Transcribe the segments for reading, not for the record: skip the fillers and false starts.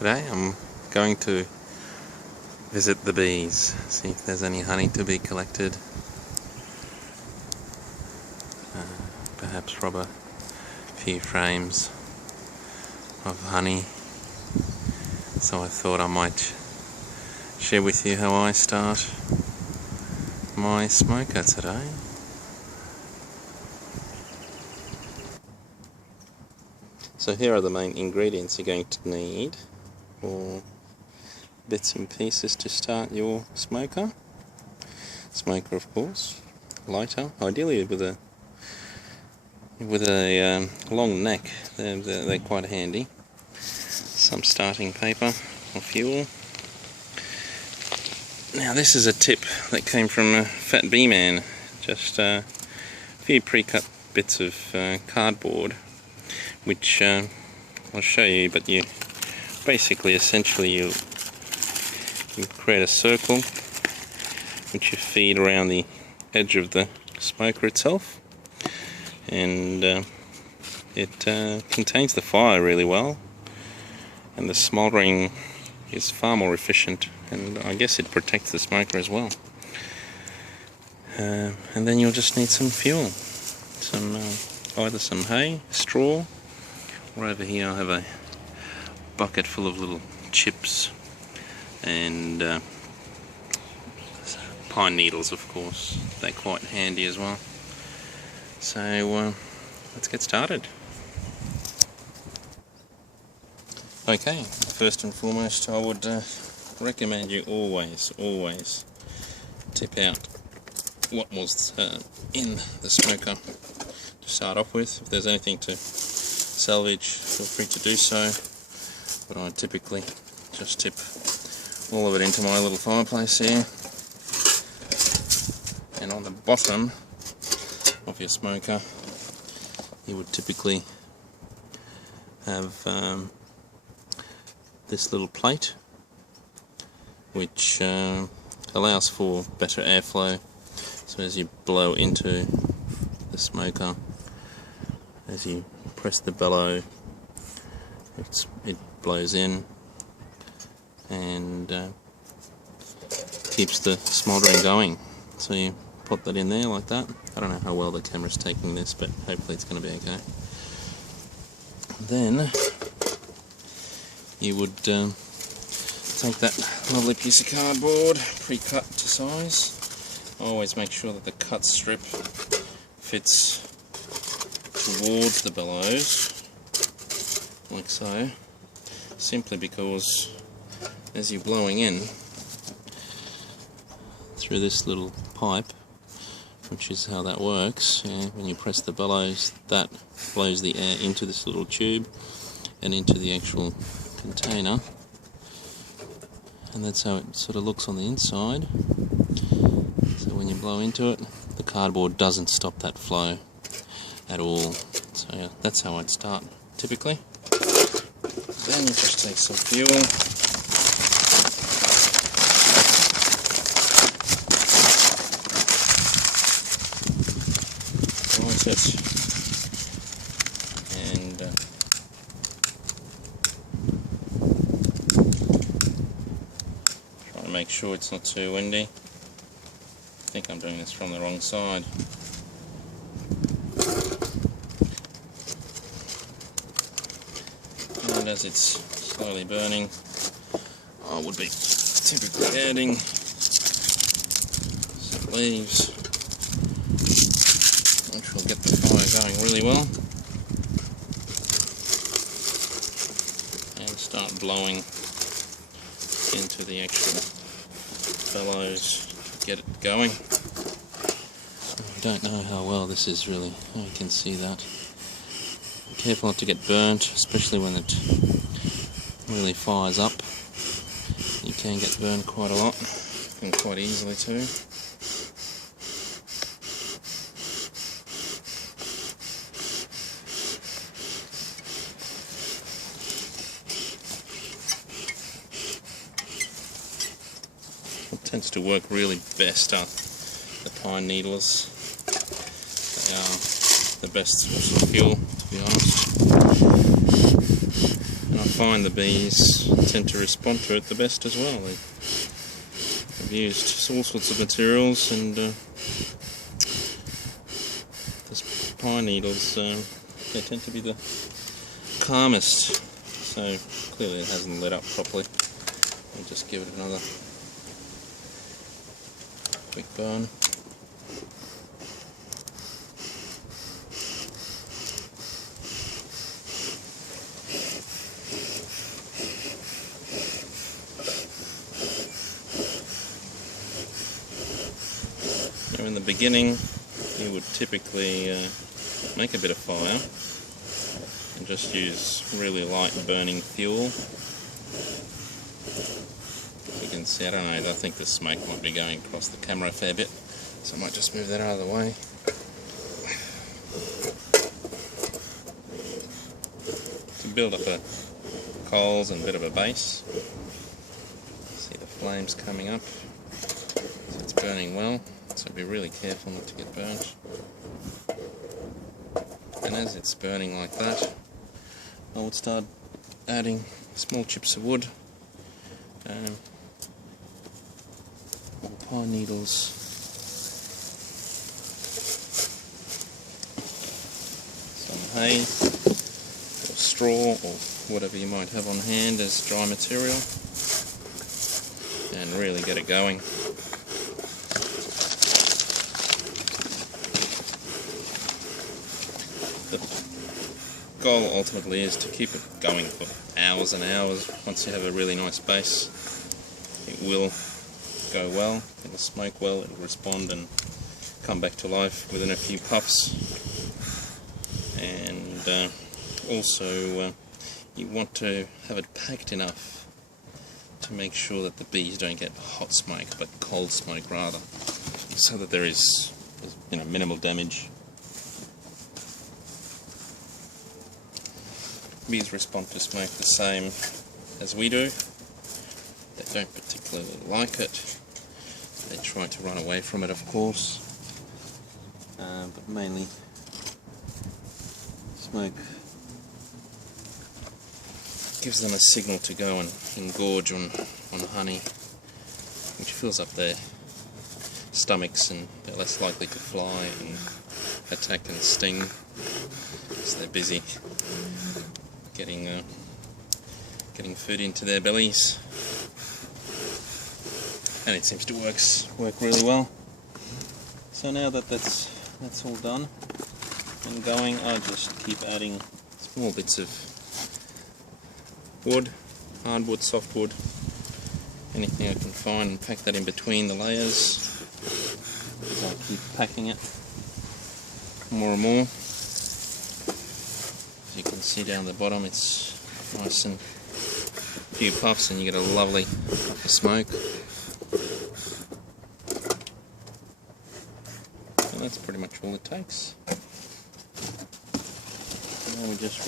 Today I'm going to visit the bees, see if there's any honey to be collected, perhaps rob a few frames of honey. So I thought I might share with you how I start my smoker today. So here are the main ingredients you're going to need, or bits and pieces to start your smoker. Smoker, of course, lighter, ideally with a long neck. They're quite handy. Some starting paper or fuel. Now this is a tip that came from a fat bee man. Just a few pre-cut bits of cardboard, which I'll show you, but you basically essentially you create a circle which you feed around the edge of the smoker itself, and it contains the fire really well, and the smoldering is far more efficient, and I guess it protects the smoker as well. And then you'll just need some fuel, either some hay, straw, or over here I have a bucket full of little chips and pine needles, of course. They're quite handy as well. So let's get started. Okay, first and foremost, I would recommend you always tip out what was in the smoker to start off with. If there's anything to salvage, feel free to do so, but I typically just tip all of it into my little fireplace here. And on the bottom of your smoker you would typically have this little plate, which allows for better airflow. So as you blow into the smoker, as you press the bellow, it blows in and keeps the smoldering going. So you put that in there like that. I don't know how well the camera's taking this, but hopefully it's going to be okay. Then you would take that lovely piece of cardboard, pre-cut to size. Always make sure that the cut strip fits towards the bellows, like so, simply because as you're blowing in through this little pipe, which is how that works, when you press the bellows, that blows the air into this little tube and into the actual container, and that's how it sort of looks on the inside. So when you blow into it, the cardboard doesn't stop that flow at all. So yeah, that's how I'd start typically. Then you just take some fuel, light it, and try to make sure it's not too windy. I think I'm doing this from the wrong side. And as it's slowly burning, I would be typically adding some leaves, which will get the fire going really well, and start blowing into the actual bellows to get it going. I don't know how well this is really. Oh, you can see that. Be careful not to get burnt, especially when it really fires up. You can get burned quite a lot, and quite easily too. What tends to work really best are the pine needles. They are the best source of fuel, to be honest. And I find the bees tend to respond to it the best as well. I've used all sorts of materials, and the pine needles, they tend to be the calmest. So clearly it hasn't lit up properly. I'll just give it another quick burn. Now in the beginning you would typically make a bit of fire and just use really light burning fuel. You can see, I don't know, I think the smoke might be going across the camera a fair bit, so I might just move that out of the way. To build up a coals and a bit of a base. See the flames coming up, so it's burning well, so be really careful not to get burnt. And as it's burning like that, I would start adding small chips of wood, or pine needles, some hay, or straw, or whatever you might have on hand as dry material, and really get it going. The goal ultimately is to keep it going for hours and hours. Once you have a really nice base, it will go well, it'll smoke well, it'll respond and come back to life within a few puffs. And also you want to have it packed enough to make sure that the bees don't get hot smoke, but cold smoke rather, so that there is, minimal damage. Bees respond to smoke the same as we do. They don't particularly like it. They try to run away from it, of course, but mainly smoke gives them a signal to go and engorge on honey, which fills up their stomachs, and they're less likely to fly and attack and sting, because they're busy getting food into their bellies. And it seems to work really well. So now that that's all done and going, I just keep adding small bits of wood, hardwood, softwood, anything I can find, and pack that in between the layers. So I keep packing it more and more. As you can see down the bottom, it's nice and a few puffs and you get a lovely puff of smoke. And that's pretty much all it takes. Now we just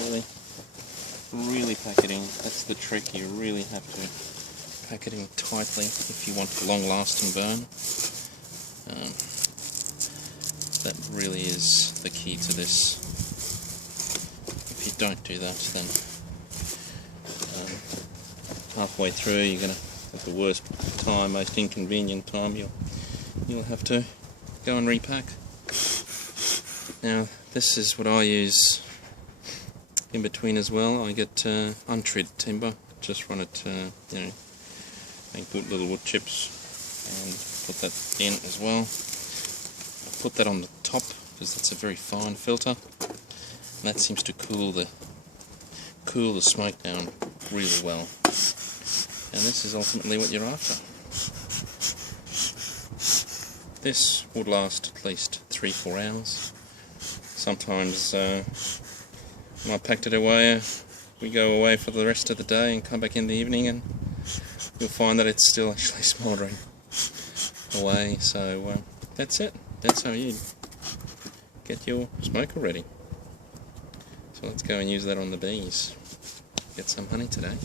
really pack it in. That's the trick. You really have to pack it in tightly if you want a long-lasting burn. That really is the key to this. If you don't do that, then halfway through you're going to have the worst time, most inconvenient time. You'll have to go and repack. Now this is what I use in between as well. I get untreated timber, just run it, make good little wood chips and put that in as well. I put that on the top because that's a very fine filter, and that seems to cool the smoke down really well. And this is ultimately what you're after. This would last at least 3-4 hours. Sometimes when I packed it away, we go away for the rest of the day and come back in the evening, and you'll find that it's still actually smouldering away. So that's it. That's how you get your smoker ready. So let's go and use that on the bees. Get some honey today.